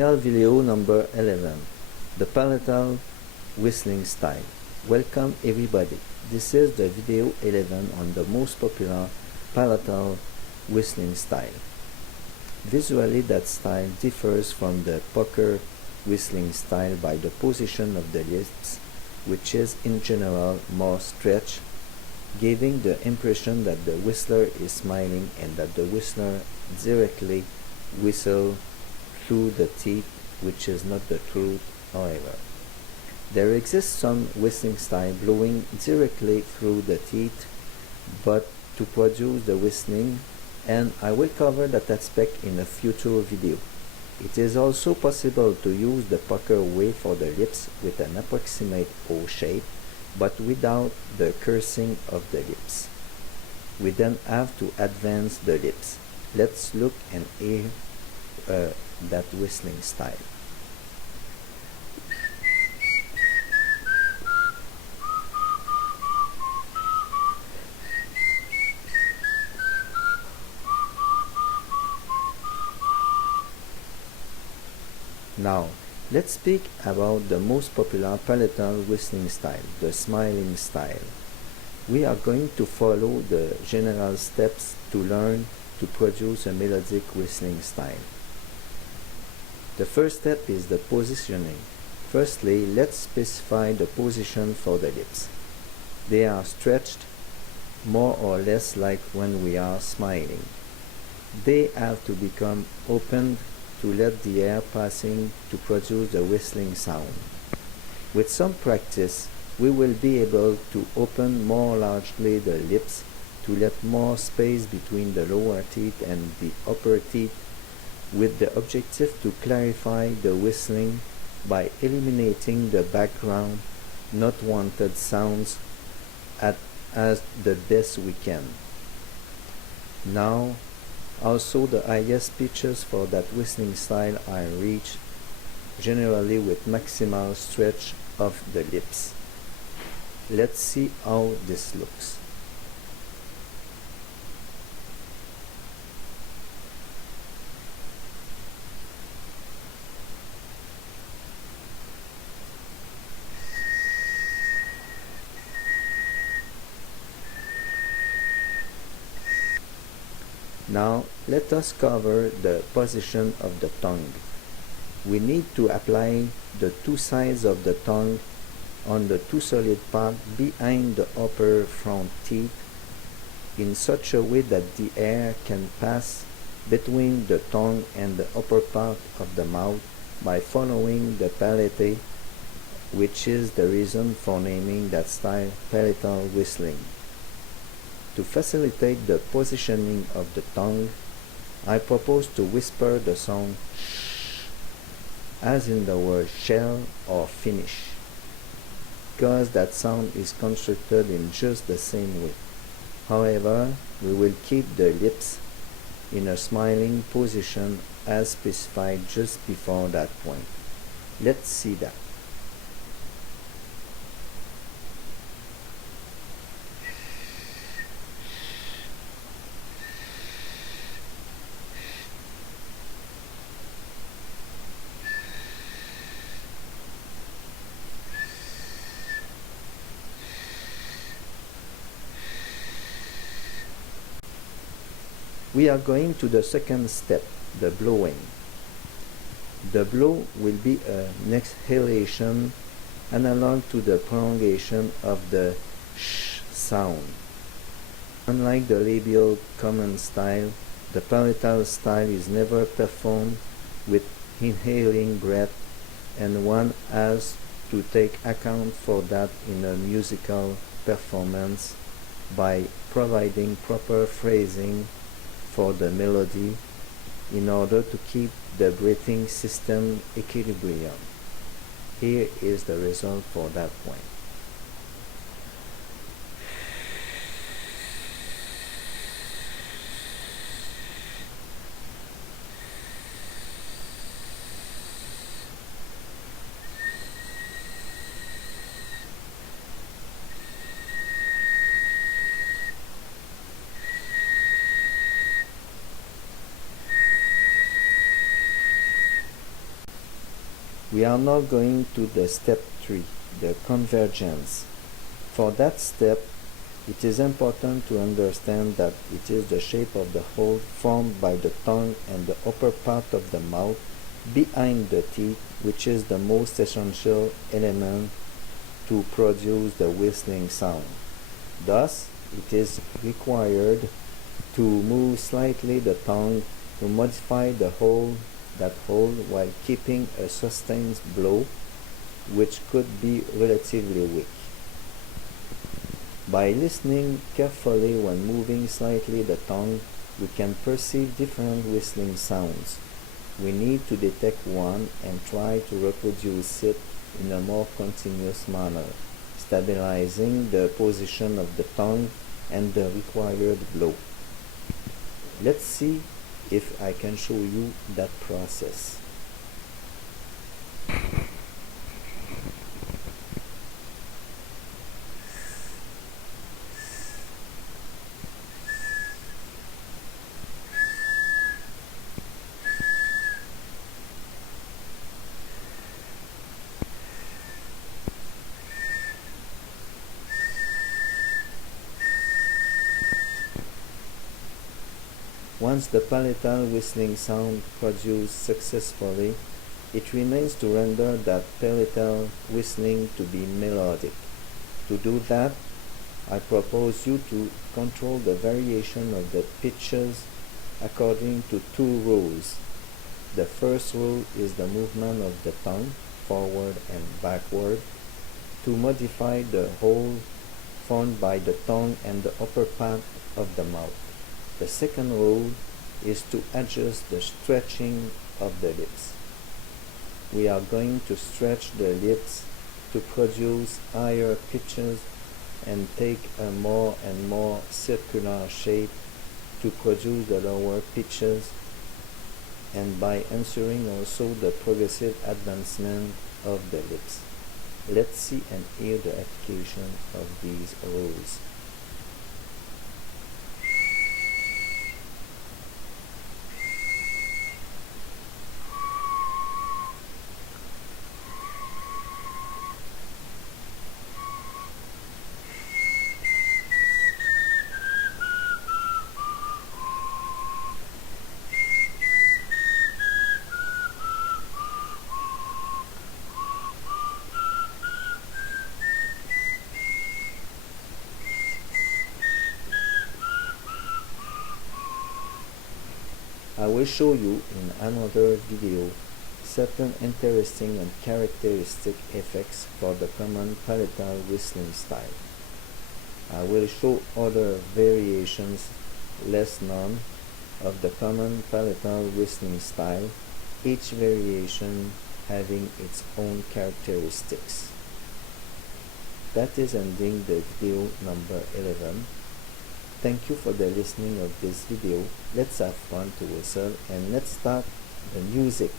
Tutorial video number 11, the palatal whistling style. Welcome everybody. This is the video 11 on the most popular palatal whistling style. Visually, that style differs from the poker whistling style by the position of the lips, which is in general more stretched, giving the impression that the whistler is smiling and that the whistler directly whistles through the teeth, which is not the truth, however. There exists some whistling style blowing directly through the teeth, but to produce the whistling, and I will cover that aspect in a future video. It is also possible to use the pucker way for the lips with an approximate O shape, but without the cursing of the lips. We then have to advance the lips. Let's look and hear that whistling style. Now, let's speak about the most popular palatal whistling style, the smiling style. We are going to follow the general steps to learn to produce a melodic whistling style. The first step is the positioning. Firstly, let's specify the position for the lips. They are stretched more or less like when we are smiling. They have to become opened to let the air passing to produce the whistling sound. With some practice, we will be able to open more largely the lips to let more space between the lower teeth and the upper teeth, with the objective to clarify the whistling by eliminating the background, not wanted sounds as the best we can. Now, also the highest pitches for that whistling style are reached, generally with maximal stretch of the lips. Let's see how this looks. Now, let us cover the position of the tongue. We need to apply the two sides of the tongue on the two solid part behind the upper front teeth in such a way that the air can pass between the tongue and the upper part of the mouth by following the palate, which is the reason for naming that style palatal whistling. To facilitate the positioning of the tongue, I propose to whisper the sound sh, as in the word shell or finish, because that sound is constructed in just the same way. However, we will keep the lips in a smiling position as specified just before that point. Let's see that. We are going to the second step, the blowing. The blow will be an exhalation analog to the prolongation of the sh sound. Unlike the labial common style, the palatal style is never performed with inhaling breath, and one has to take account for that in a musical performance by providing proper phrasing for the melody in order to keep the breathing system equilibrium. Here is the result for that point. We are now going to the step 3, the convergence. For that step, it is important to understand that it is the shape of the hole formed by the tongue and the upper part of the mouth behind the teeth, which is the most essential element to produce the whistling sound. Thus, it is required to move slightly the tongue to modify that hole while keeping a sustained blow, which could be relatively weak. By listening carefully when moving slightly the tongue, we can perceive different whistling sounds. We need to detect one and try to reproduce it in a more continuous manner, stabilizing the position of the tongue and the required blow. Let's see if I can show you that process. Once the palatal whistling sound produced successfully, it remains to render that palatal whistling to be melodic. To do that, I propose you to control the variation of the pitches according to 2 rules. The first rule is the movement of the tongue, forward and backward, to modify the hole formed by the tongue and the upper part of the mouth. The second rule is to adjust the stretching of the lips. We are going to stretch the lips to produce higher pitches and take a more and more circular shape to produce the lower pitches, and by ensuring also the progressive advancement of the lips. Let's see and hear the application of these rules. I will show you in another video certain interesting and characteristic effects for the common palatal whistling style. I will show other variations less known of the common palatal whistling style, each variation having its own characteristics. That is ending the video number 11. Thank you for the listening of this video. Let's have fun to whistle and let's start the music.